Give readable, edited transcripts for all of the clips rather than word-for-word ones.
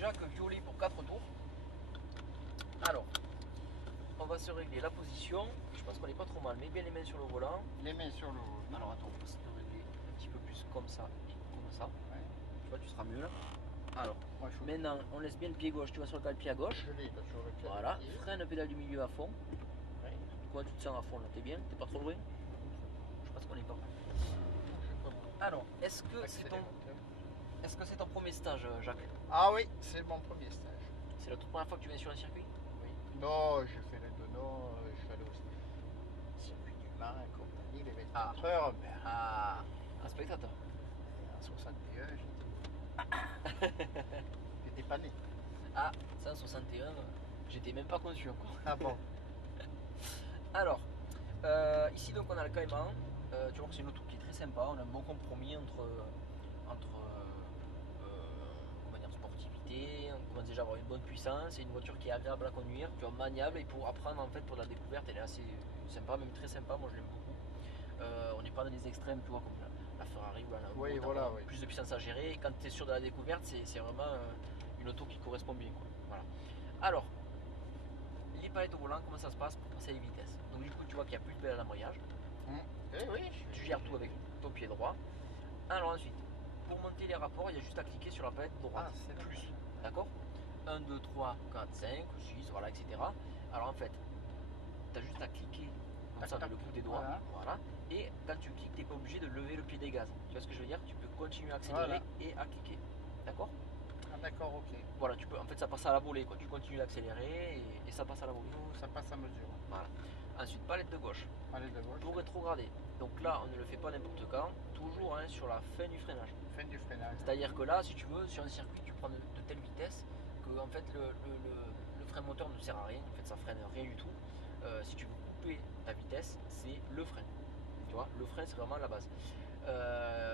Jacques violet pour 4 tours. Alors, on va se régler la position. Je pense qu'on n'est pas trop mal. Mets bien les mains sur le volant. Les mains sur le haut. Alors attends, on va se régler un petit peu plus comme ça et comme ça. Ouais. Tu vois, tu seras mieux là. Alors, Moi, maintenant, on laisse bien le pied gauche. Tu vas sur le pied à gauche. je l'ai sur le pied. Voilà, freine pédale du milieu à fond. Ouais. Comment tu te sens à fond là? T'es bien? T'es pas trop loin? Je pense qu'on est pas mal. Alors, est-ce que c'est ton premier stage, Jacques? Ah oui, c'est mon premier stage. C'est la toute première fois que tu viens sur un circuit? Oui. Non, j'ai fait les Dono, je suis allé au circuit du Mans et compagnie, les 24 heures. Mais Un spectateur. en 61, j'étais pas né. Ah, ça en 61, j'étais même pas conçu encore. Ah bon? Alors, ici donc on a le Cayman. Tu vois que c'est une auto qui est très sympa. On a un bon compromis entre comment dire, sportivité. On commence déjà à avoir une bonne puissance. C'est une voiture qui est agréable à conduire, tu vois, maniable, et pour apprendre en fait pour la découverte, elle est assez sympa, même très sympa. Moi je l'aime beaucoup. On n'est pas dans les extrêmes, tu vois, comme la Ferrari ou la Lambo. Oui, voilà, oui. Plus de puissance à gérer. Et quand tu es sûr de la découverte, c'est vraiment une auto qui correspond bien, quoi. Voilà. Alors, les palettes au volant, comment ça se passe pour passer les vitesses? Donc du coup, tu vois qu'il n'y a plus de pédale d'embrayage. Eh oui, Tu gères tout avec ton pied droit. Alors ensuite, pour monter les rapports, il y a juste à cliquer sur la palette droite. Ah, c'est plus. D'accord? 1, 2, 3, 4, 5, 6, voilà, etc. Alors en fait, tu as juste à cliquer comme ça avec le bout des doigts. Voilà. Et quand tu cliques, tu n'es pas obligé de lever le pied des gaz. Tu vois ce que je veux dire? Tu peux continuer à accélérer et à cliquer. D'accord? Ah d'accord, ok. Voilà, tu peux, en fait ça passe à la volée, quoi. Tu continues d'accélérer et ça passe à la volée. Ça passe à mesure. Voilà. Ensuite, palette de gauche. Palette de gauche. Pour rétrograder. Donc là, on ne le fait pas n'importe quand, toujours hein, sur la fin du freinage. Fin du freinage. C'est-à-dire que là, si tu veux, sur un circuit, tu prends de telle vitesse que en fait le frein moteur ne sert à rien. En fait, ça freine rien du tout. Si tu veux couper ta vitesse, c'est le frein. Tu vois, le frein, c'est vraiment la base.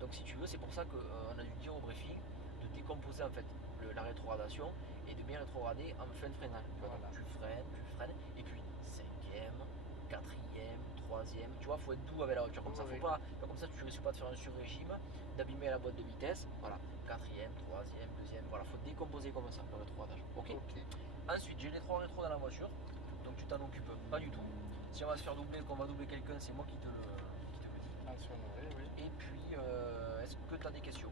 Donc si tu veux, c'est pour ça qu'on a dû dire au briefing de décomposer en fait la rétrogradation et de bien rétrograder en fin de freinage. Tu vois, donc tu freines, et puis 5e, 4e, 3e, tu vois, faut être doux avec la voiture comme ça, faut pas comme ça tu risques pas de faire un sur-régime, d'abîmer la boîte de vitesse, voilà, 4e, 3e, 2e, voilà, faut décomposer comme ça le rétrogradage, ok. Ensuite, j'ai les 3 rétros dans la voiture, donc tu t'en occupes pas du tout. Si on va se faire doubler, qu'on va doubler quelqu'un, c'est moi qui te le dis. Et puis, est-ce que tu as des questions?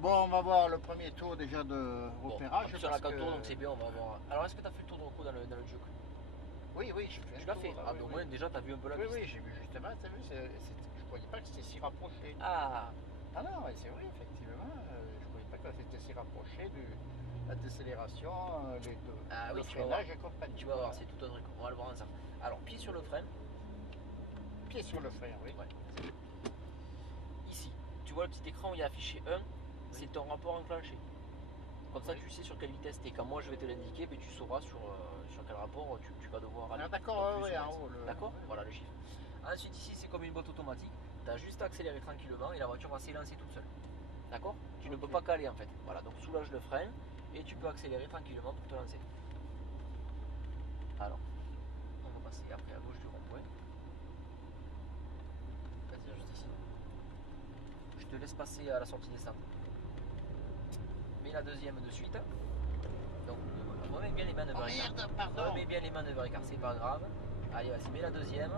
Bon, on va voir le premier tour déjà de repérage. Sur la 4 tours, donc c'est bien, on va voir. Alors, est-ce que tu as fait le tour de recours dans le Duke? Oui, j'ai fait. Tu l'as fait? Ah, donc déjà, tu as vu un peu la piste. Oui, j'ai vu justement, tu as vu, je croyais pas que c'était si rapproché. Ah non, c'est vrai, effectivement, je croyais pas que c'était si rapproché de la décélération, le freinage et compagnie. Tu vas voir, c'est tout un truc, on va le voir ensemble. Alors, pied sur le frein. Pied sur le frein, oui. Ouais. Ici, tu vois le petit écran où il y a affiché 1, c'est ton rapport enclenché. Comme ça, tu sais sur quelle vitesse tu es. Quand moi je vais te l'indiquer, tu sauras sur quel rapport tu vas devoir aller. Ah, d'accord, oui, en haut. D'accord. Voilà le chiffre. Ensuite, ici, c'est comme une boîte automatique. Tu as juste à accélérer tranquillement et la voiture va s'élancer toute seule. D'accord. Tu ne peux pas caler en fait. Voilà, donc soulage le frein et tu peux accélérer tranquillement pour te lancer. Alors, on va passer après à gauche du rond-point. Vas-y, juste ici. Je te laisse passer à la sortie descente. Mets la deuxième de suite. Donc, remets bien les manœuvres écarts. Remets bien les manœuvres écarts, c'est pas grave. Allez, vas-y, mets la deuxième.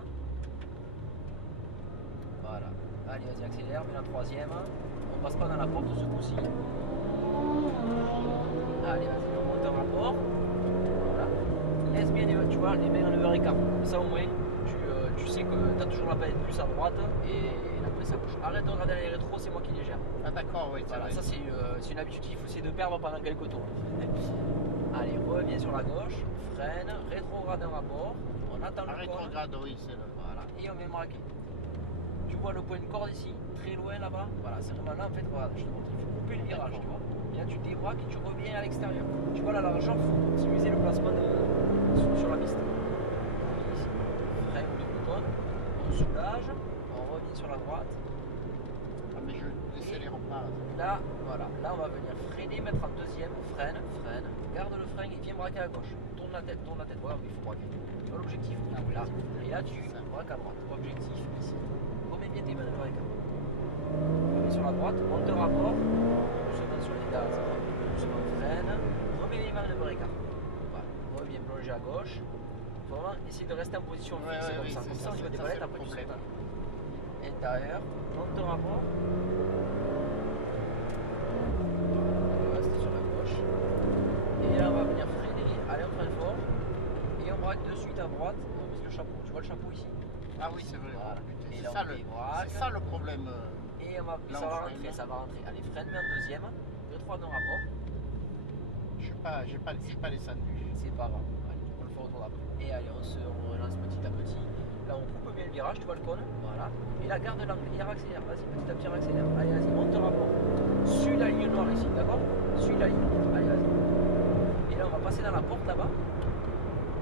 Voilà. Allez, vas-y, accélère, mets la troisième. On passe pas dans la porte ce coup-ci. Allez, vas-y, on monte un rapport. Voilà. Laisse bien tu vois, les manœuvres écarts. Comme ça, au moins, tu sais que tu as toujours la palette plus à droite et la presse à gauche. Arrête de regarder les rétros, c'est moi qui les gère. Ah d'accord, oui. Voilà, ça c'est une habitude qu'il faut essayer de perdre pendant quelques tours. Allez, reviens sur la gauche, freine, rétrograde un rapport, on attend le rétrograde, oui, c'est le... Voilà, et on vient braquer. Tu vois le point de corde ici, très loin là-bas. Voilà, c'est vraiment là en fait, voilà, je te montre, il faut couper le virage, tu vois. Et là tu débraques et tu reviens à l'extérieur. Tu vois là, l'argent, il faut optimiser le placement sur la piste. Ici, freine le bouton, on soulage, on revient sur la droite. Ah mais je décélère pas. Là, voilà, là on va venir freiner, mettre en deuxième, freine, garde le frein et viens braquer à gauche. Tourne la tête, voilà, il faut braquer. Tu vois l'objectif, là. Et là tu braques à droite. Objectif ici. Remets bien tes manœuvres avec. Remets sur la droite, monte le rapport, doucement sur les gaz. à gauche. Il faut vraiment essayer de rester en position fixe comme ça. Comme ça, au niveau des palettes, après tu sautes. Intérieur, monte ton rapport. On va rester sur la gauche. Et là, on va venir freiner. Allez, on freine fort. Et on braque de suite à droite. On mise le chapeau. Tu vois le chapeau ici? Ah oui, c'est vrai. Voilà. Et c'est ça le problème. Et on va, ça va rentrer, ça va rentrer. Allez, freine, mais en deuxième. Rétrograde en rapport. J'ai pas descendu. C'est pas grave. Allez, on le fait autour d'après. Et allez, on relance petit à petit. Là, on coupe bien le virage, tu vois le cône. Voilà. Et là, garde l'angle. Et accélère. Vas-y, petit à petit, accélère. Allez, vas-y, monte ton rapport. Suis la ligne noire ici, d'accord? Suis la ligne. Allez, vas-y. Et là, on va passer dans la porte là-bas.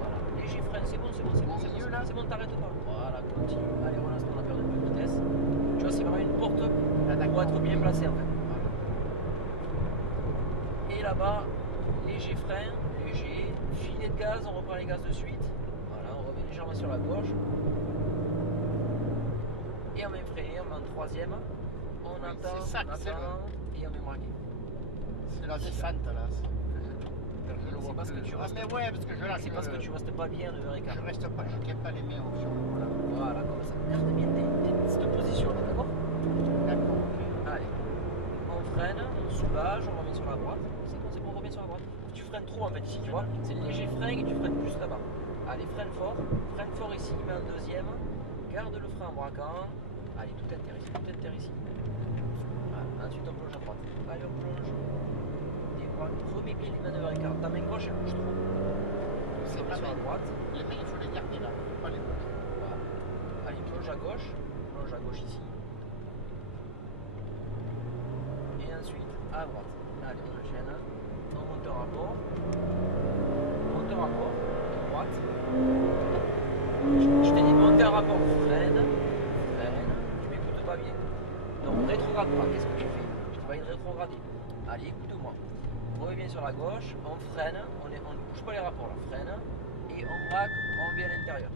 Voilà. Léger frein, c'est bon, c'est bon, c'est bon. C'est bon, t'arrêtes pas. Voilà, continue. Allez, relance, on a perdu un peu de vitesse. Tu vois, c'est vraiment une porte pour être bien placé en fait. Voilà. Et là-bas, léger frein, léger, filet de gaz, on reprend les gaz de suite. Voilà, on revient légèrement sur la gauche. Et on met freiné, on met en troisième. On attend, et on met braqué. C'est la descente là. C'est parce que tu restes. Mais ouais, parce que je lâche. C'est parce que tu restes pas bien de verre. Je reste pas, je tiens pas les mains sur le volant. Voilà, comme ça. Garde bien cette position là, d'accord? D'accord, ok. Allez, on freine, on soulage, on remet sur la droite. C'est bon, on remet sur la droite. Tu freines trop en fait ici, tu vois. C'est léger frein et tu freines plus là-bas. Allez, freine fort ici, mets un deuxième. Garde le frein en braquant. Allez, tout inter ici. Voilà. Ensuite on plonge à droite. Allez, on plonge. Remets bien les manœuvres écart. Ta main gauche elle bouge trop. C'est pas sur la droite. Les mains il faut les garder là, faut pas les bouger. Voilà. Allez, plonge à gauche ici. Et ensuite à droite. Allez, on enchaîne. On monte un rapport. Droite. Je t'ai dit de monter un rapport. Freine. Tu m'écoutes pas bien. Donc rétrograde pas. Qu'est-ce que tu fais? Je te vais rétrograder. Allez, écoute-moi. On revient sur la gauche, on freine, on ne bouge pas les rapports là, freine, et on braque, on vient à l'intérieur.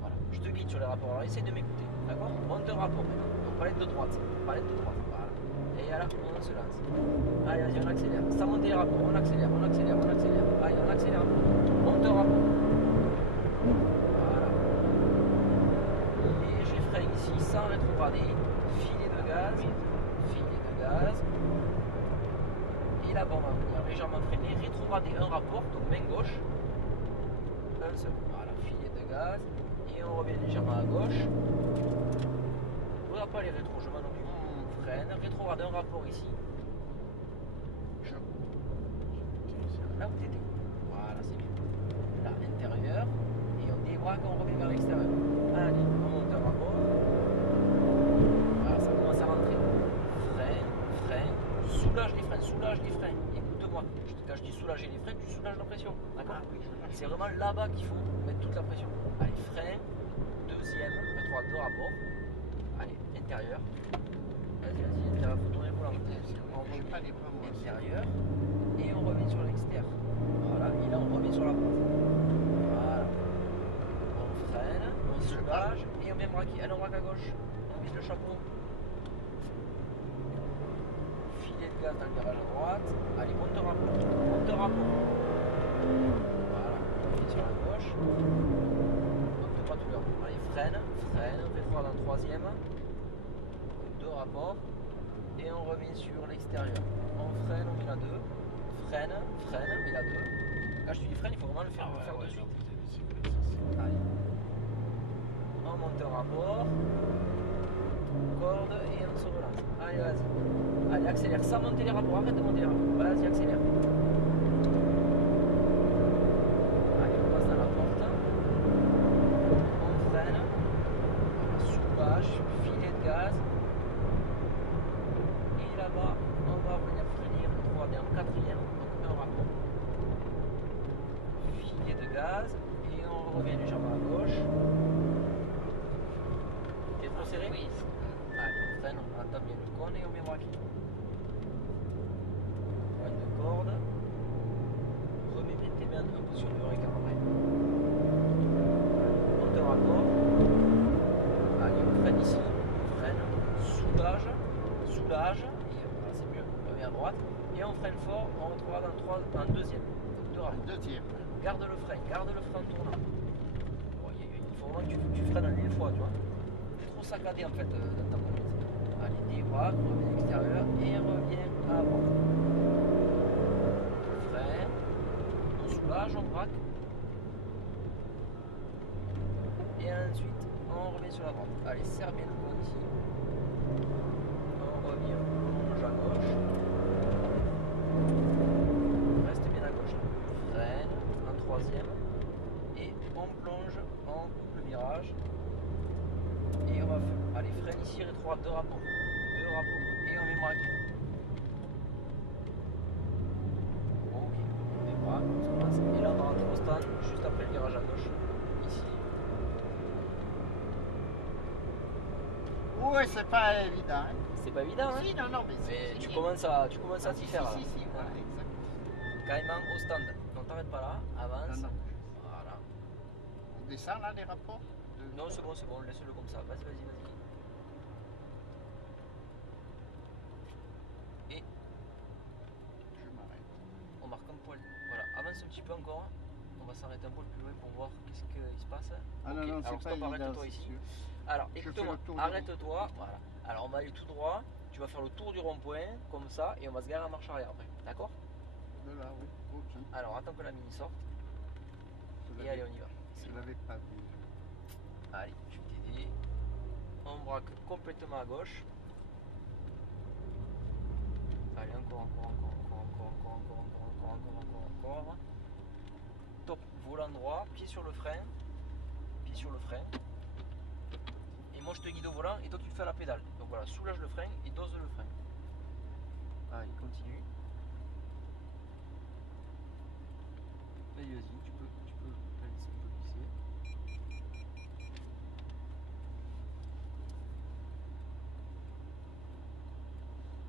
Voilà, je te guide sur les rapports, alors essaye de m'écouter, d'accord? Monte un rapport maintenant, donc palette de droite, voilà. Et là, on se lance. Allez, vas-y, on accélère. Sans monter les rapports, on accélère. Allez, on accélère. Monte un rapport. Voilà. Léger frein ici, sans rétrograder. Filet de gaz. Et là, bon, on va venir légèrement freiner, rétrograder un rapport, donc main gauche, un seul, voilà, filet de gaz, et on revient légèrement à gauche. On ne regarde pas les rétros, je m'en occupe, on freine, rétrograde un rapport ici. Là où t'étais, voilà, c'est bien. Là, intérieur, et on débraque, on revient vers l'extérieur. Allez, on monte un rapport. Voilà, ça commence à rentrer. Soulage les freins, écoute-moi, quand je dis soulager les freins, tu soulages la pression, d'accord? C'est vraiment là-bas qu'il faut mettre toute la pression. Allez, frein, deuxième, rétrograde deux rapports, allez, intérieur, vas-y, intérieur, faut tourner le volant, on remet intérieur, et on revient sur l'extérieur, voilà, et là on revient sur la porte, voilà, on freine, on soulage, et on vient braquer, allez on braque à gauche, on vise le chapeau. Gaz dans le garage à droite. Allez, monte un rapport. Voilà, on est sur la gauche. Monte pas tout l'heure. Allez, freine, rétrograde en troisième. Deux rapports. Et on revient sur l'extérieur. On freine, on met la 2. Freine, met la 2. Quand je te dis freine, il faut vraiment le faire, de suite. Allez. On monte un rapport. Corde et on se relance. Allez, vas-y. Allez, accélère sans monter les rapports. Arrête de monter les rapports. Vas-y, accélère. Allez, on passe dans la porte. On freine. Soulage, filet de gaz. Et là-bas, on va venir freiner. Rétrograder en quatrième. Donc un rapport. Filet de gaz. Et on revient légèrement à gauche. Et trop serré? Oui. Allez, on attend bien le cône et on met braqué. Point de corde. Remets bien tes mains en position de récart après. Monte un rapport. Allez, on freine ici. Soulage. Et voilà, c'est mieux. On revient à droite. Et on freine fort, on retrouvera en deuxième. Donc accélérera. Deuxième. Garde le frein en tournant. Bon, il faut vraiment que tu freines en une fois, tu vois. Trop saccadé en fait dans ta conduite. Allez, débraque, reviens à l'extérieur et reviens avant. Freine. On soulage, on braque. Et ensuite, on revient sur la droite. Allez, serre bien le pont ici. On revient, on plonge à gauche. Reste bien à gauche. Freine, un troisième. Et on plonge, on coupe le virage. Et on va faire. Allez, freine ici, rétro, deux rapports. Et on met braque. Ok, on débraque, on se passe. Et là, on va rentrer au stand juste après le virage à gauche. Ici. Ouais, c'est pas évident. Hein. C'est pas évident, hein? Si, non, mais tu commences à t'y faire. Si, voilà, exact. Carrément au stand. Donc t'arrêtes pas là, avance. Non. Voilà. On descend là les rapports Non, c'est bon, laisse-le comme ça. Vas-y. Et je m'arrête. on marque un poil. Voilà, avance un petit peu encore. On va s'arrêter un poil plus loin pour voir qu'est-ce qu'il se passe. Ah Ok, non, alors c'est pas stop, évident, arrête-toi ici. sûr. Alors, Je écoute-moi, fais le tour du arrête-toi. Voilà. Alors, on va aller tout droit. Tu vas faire le tour du rond-point, comme ça, et on va se garer en marche arrière après. D'accord? De là, oui. Ok. Alors, attends que la mini sorte. Je Et l'avais- allez, on y va. Je l'avais pas vu. Allez, je vais t'aider. On braque complètement à gauche. Allez, encore. Top, volant droit, pied sur le frein. Et moi je te guide au volant et toi tu le fais à la pédale. Donc voilà, soulage le frein et dose le frein. Allez, continue. Vas-y, tu peux la laisser un peu glisser.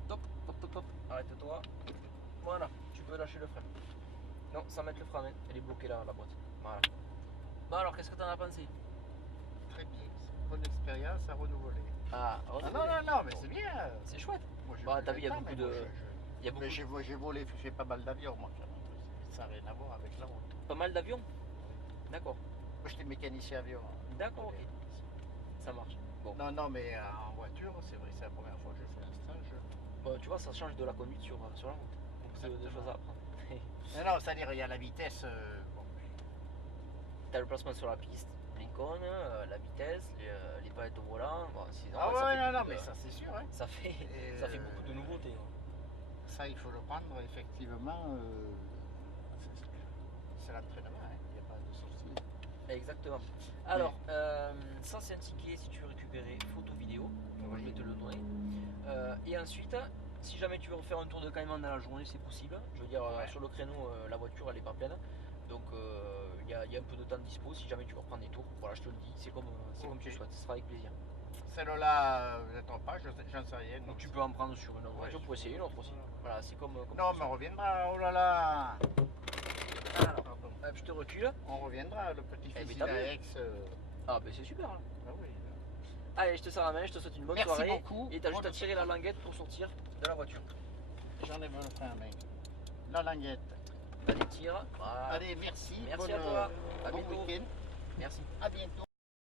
Top. Arrête-toi. Voilà, tu peux lâcher le frein. Non, sans mettre le frein, hein. Elle est bloquée là, la boîte. Voilà. Bon alors, qu'est-ce que t'en as pensé? Très bien. Bonne expérience à renouveler. Ah, Non, mais c'est bien. c'est chouette. Moi, j'ai Bah, plus t'as le vu, il y a temps, beaucoup mais de. moi, Il y a beaucoup Mais de- j'ai volé, j'ai pas mal d'avions, moi. Ça n'a rien à voir avec la route. Pas mal d'avions. D'accord. Moi, j'étais mécanicien avion. D'accord, ok. Ça marche. Bon. Non, mais en voiture, c'est vrai, c'est la première fois que je fais un stage. Bon, tu vois, ça change de la conduite sur la route. Donc c'est des choses à apprendre. Non, c'est-à-dire, il y a la vitesse. Bon. T'as le placement sur la piste, Lincoln, la vitesse, les palettes au volant. Bon, sinon, Ah ça ouais, fait non, beaucoup mais de- ça, c'est sûr. Hein. ça fait, ça fait beaucoup de nouveautés. Ouais. Ça, il faut le prendre, effectivement. C'est l'entraînement, hein. Il n'y a pas de souci. Exactement. Alors, ça c'est un ticket si tu veux récupérer photo vidéo. Moi je vais te le donner. Et ensuite, si jamais tu veux refaire un tour de Cayman dans la journée, c'est possible. Je veux dire, Ouais. sur le créneau, la voiture elle est pas pleine. Donc il y a un peu de temps de dispo. Si jamais tu veux reprendre des tours, voilà, je te le dis, c'est comme tu Ok. souhaites, ce sera avec plaisir. Celle-là, j'attends pas, j'en sais rien. Donc tu peux en prendre sur une autre voiture pour essayer l'autre aussi. Voilà. Voilà, c'est comme Non, tu mais on souhaites. reviendra, oh là là. Alors, Pardon. hop, je te recule. On reviendra, le petit Eh, mais fusil t'as vu. d'Aix. Ah, ben c'est super. Là. Ah oui. Allez, je te serre la main, je te souhaite une bonne Merci soirée. beaucoup. Et t'as juste Bonne à tirer la languette pour sortir de la voiture. J'enlève le frein à main. La languette. Allez, tire. Voilà. Allez, merci. Merci à toi. À Bon bientôt. week-end. Merci. À bientôt.